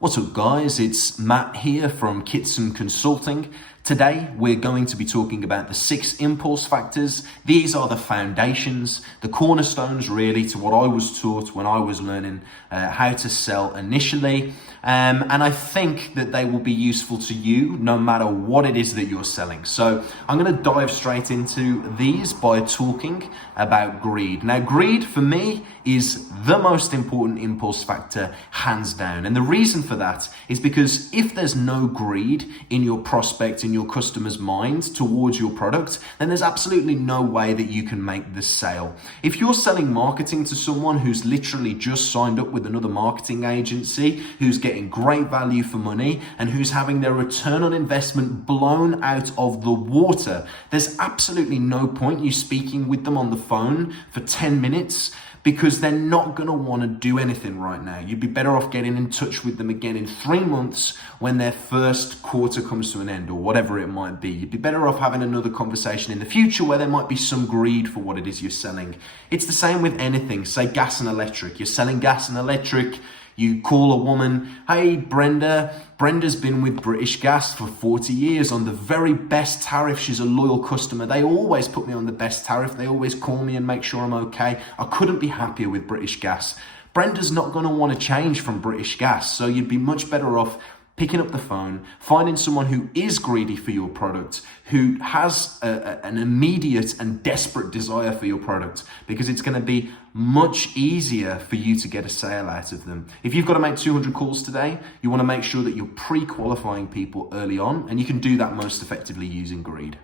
What's up guys, it's Matt here from Kitson Consulting. Today we're going to be talking about the 6 impulse factors. These are the foundations, the cornerstones really to what I was taught when I was learning how to sell initially. And I think that they will be useful to you no matter what it is that you're selling. So I'm going to dive straight into these by talking about greed. Now greed for me is the most important impulse factor hands down. And the reason for that is because if there's no greed in your prospect, in your customer's mind towards your product, then there's absolutely no way that you can make the sale. If you're selling marketing to someone who's literally just signed up with another marketing agency, who's getting great value for money and who's having their return on investment blown out of the water, there's absolutely no point you speaking with them on the phone for 10 minutes because they're not going to want to do anything right now. You'd be better off getting in touch with them again in 3 months when their first quarter comes to an end or whatever it might be. You'd be better off having another conversation in the future where there might be some greed for what it is you're selling. It's the same with anything. Say gas and electric. You're selling gas and electric. You call a woman, hey Brenda's been with British Gas for 40 years on the very best tariff. She's a loyal customer. They always put me on the best tariff. They always call me and make sure I'm okay. I couldn't be happier with British Gas. Brenda's not going to want to change from British Gas. So you'd be much better off picking up the phone, finding someone who is greedy for your product, who has an immediate and desperate desire for your product, because it's going to be much easier for you to get a sale out of them. If you've got to make 200 calls today, you want to make sure that you're pre-qualifying people early on, and you can do that most effectively using greed.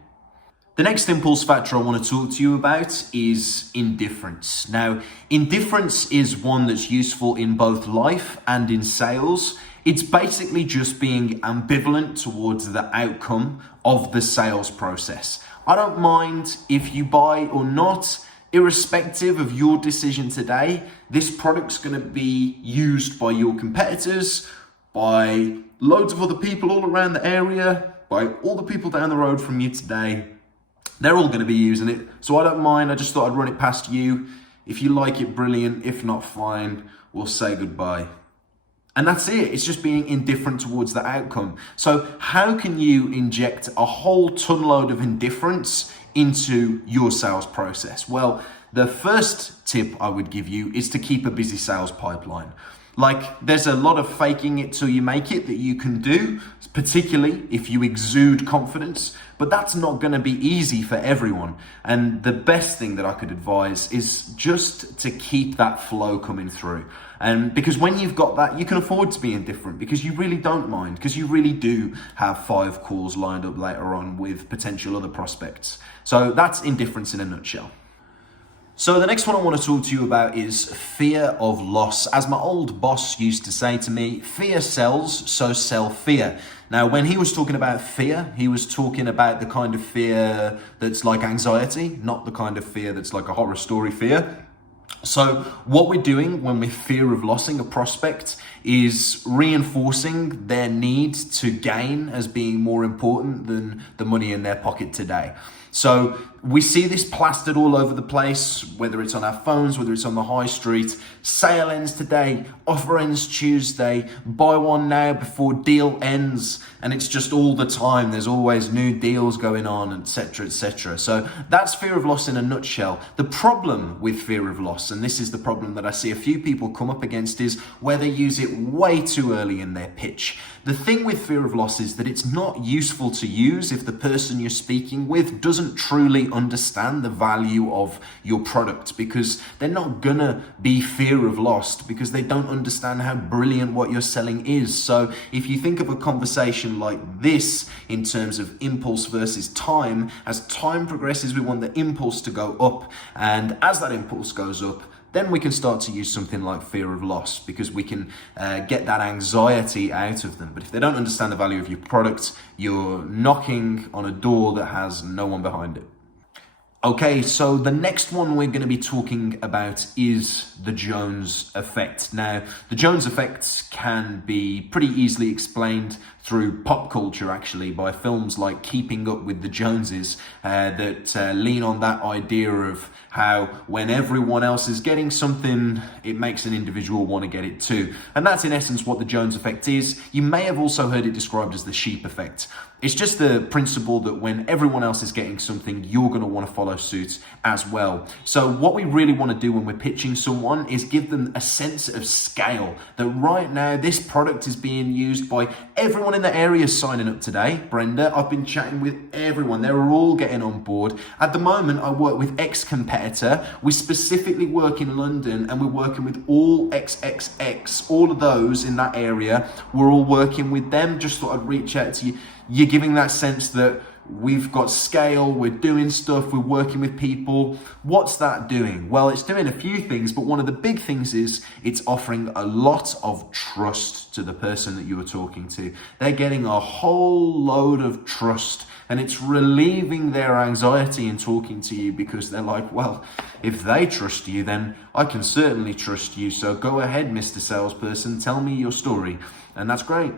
The next impulse factor I want to talk to you about is indifference. Now, indifference is one that's useful in both life and in sales. It's basically just being ambivalent towards the outcome of the sales process. I don't mind if you buy or not, irrespective of your decision today. This product's going to be used by your competitors, by loads of other people all around the area, by all the people down the road from you today. They're all going to be using it, so I don't mind. I just thought I'd run it past you. If you like it, brilliant. If not, fine. We'll say goodbye. And that's it. It's just being indifferent towards the outcome. So how can you inject a whole ton load of indifference into your sales process? Well, the first tip I would give you is to keep a busy sales pipeline. Like, there's a lot of faking it till you make it that you can do, particularly if you exude confidence, but that's not going to be easy for everyone. And the best thing that I could advise is just to keep that flow coming through. And because when you've got that, you can afford to be indifferent because you really don't mind, because you really do have 5 calls lined up later on with potential other prospects. So that's indifference in a nutshell. So the next one I want to talk to you about is fear of loss. As my old boss used to say to me, fear sells, so sell fear. Now, when he was talking about fear, he was talking about the kind of fear that's like anxiety, not the kind of fear that's like a horror story fear. So what we're doing when we're fear of losing a prospect is reinforcing their need to gain as being more important than the money in their pocket today. So we see this plastered all over the place, whether it's on our phones, whether it's on the high street. Sale ends today, offer ends Tuesday, buy one now before deal ends. And it's just all the time. There's always new deals going on, etc., etc. So that's fear of loss in a nutshell. The problem with fear of loss, and this is the problem that I see a few people come up against, is where they use it way too early in their pitch. The thing with fear of loss is that it's not useful to use if the person you're speaking with doesn't truly understand the value of your product, because they're not gonna be fear of loss because they don't understand how brilliant what you're selling is. So if you think of a conversation like this in terms of impulse versus time, as time progresses, we want the impulse to go up. And as that impulse goes up, then we can start to use something like fear of loss because we can get that anxiety out of them. But if they don't understand the value of your product, you're knocking on a door that has no one behind it. Okay, so the next one we're going to be talking about is the Jones effect. Now, the Jones effect can be pretty easily explained through pop culture, actually, by films like Keeping Up with the Joneses that lean on that idea of how when everyone else is getting something, it makes an individual want to get it too. And that's in essence what the Jones effect is. You may have also heard it described as the sheep effect. It's just the principle that when everyone else is getting something, you're going to want to follow suit as well. So what we really want to do when we're pitching someone is give them a sense of scale, that right now this product is being used by everyone in the area signing up today. Brenda, I've been chatting with everyone. They're all getting on board. At the moment, I work with ex-competitor. We specifically work in London and we're working with all XXX, all of those in that area. We're all working with them. Just thought I'd reach out to you. You're giving that sense that we've got scale, we're doing stuff, we're working with people. What's that doing? Well, it's doing a few things, but one of the big things is it's offering a lot of trust to the person that you are talking to. They're getting a whole load of trust, and it's relieving their anxiety in talking to you because they're like, well, if they trust you, then I can certainly trust you. So go ahead, Mr. Salesperson, tell me your story. And that's great.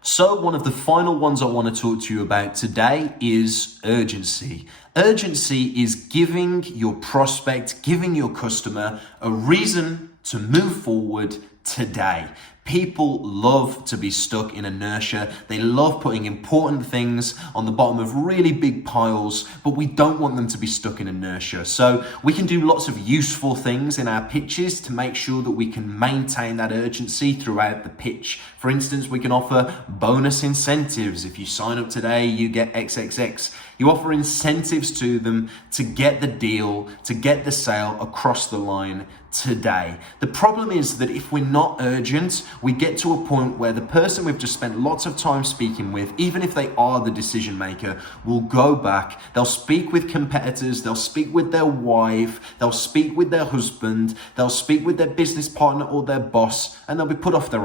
So one of the final ones I want to talk to you about today is urgency. Urgency is giving your prospect, giving your customer a reason to move forward today. People love to be stuck in inertia. They love putting important things on the bottom of really big piles, but we don't want them to be stuck in inertia. So we can do lots of useful things in our pitches to make sure that we can maintain that urgency throughout the pitch. For instance, we can offer bonus incentives. If you sign up today, you get XXX. You offer incentives to them to get the deal, to get the sale across the line today. The problem is that if we're not urgent, we get to a point where the person we've just spent lots of time speaking with, even if they are the decision maker, will go back, they'll speak with competitors, they'll speak with their wife, they'll speak with their husband, they'll speak with their business partner or their boss, and they'll be put off the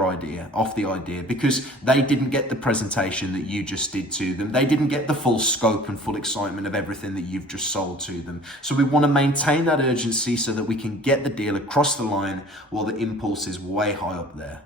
idea because they didn't get the presentation that you just did to them. They didn't get the full scope and full excitement of everything that you've just sold to them. So we want to maintain that urgency so that we can get the deal across the line while the impulse is way high up there.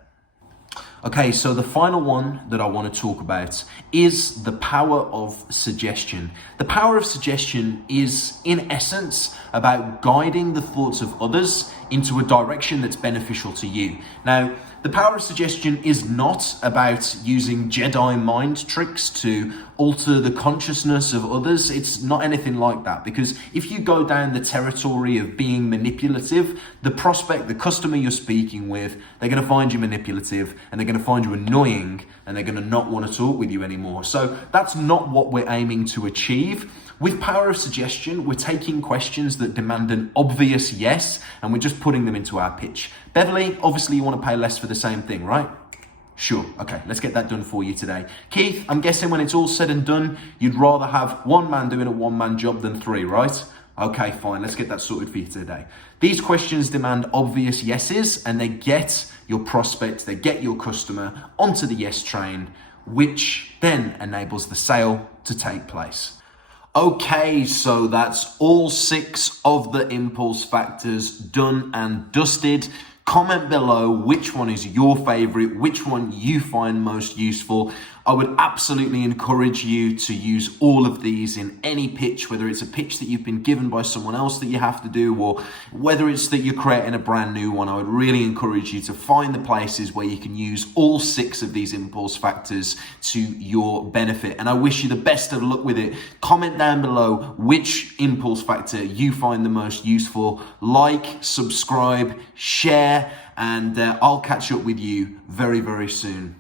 Okay, so the final one that I want to talk about is the power of suggestion. The power of suggestion is, in essence, about guiding the thoughts of others into a direction that's beneficial to you. Now, the power of suggestion is not about using Jedi mind tricks to alter the consciousness of others. It's not anything like that, because if you go down the territory of being manipulative, the prospect, the customer you're speaking with, they're going to find you manipulative and they're going to find you annoying and they're going to not want to talk with you anymore. So that's not what we're aiming to achieve. With power of suggestion, we're taking questions that demand an obvious yes, and we're just putting them into our pitch. Beverly, obviously you want to pay less for the same thing, right? Sure, okay, let's get that done for you today. Keith, I'm guessing when it's all said and done, you'd rather have one man doing a one-man job than three, right? Okay, fine, let's get that sorted for you today. These questions demand obvious yeses, and they get your prospect, they get your customer onto the yes train, which then enables the sale to take place. Okay, so that's all 6 of the impulse factors done and dusted. Comment below which one is your favorite, which one you find most useful. I would absolutely encourage you to use all of these in any pitch, whether it's a pitch that you've been given by someone else that you have to do, or whether it's that you're creating a brand new one. I would really encourage you to find the places where you can use all 6 of these impulse factors to your benefit. And I wish you the best of luck with it. Comment down below which impulse factor you find the most useful. Like, subscribe, share, and I'll catch up with you very, very soon.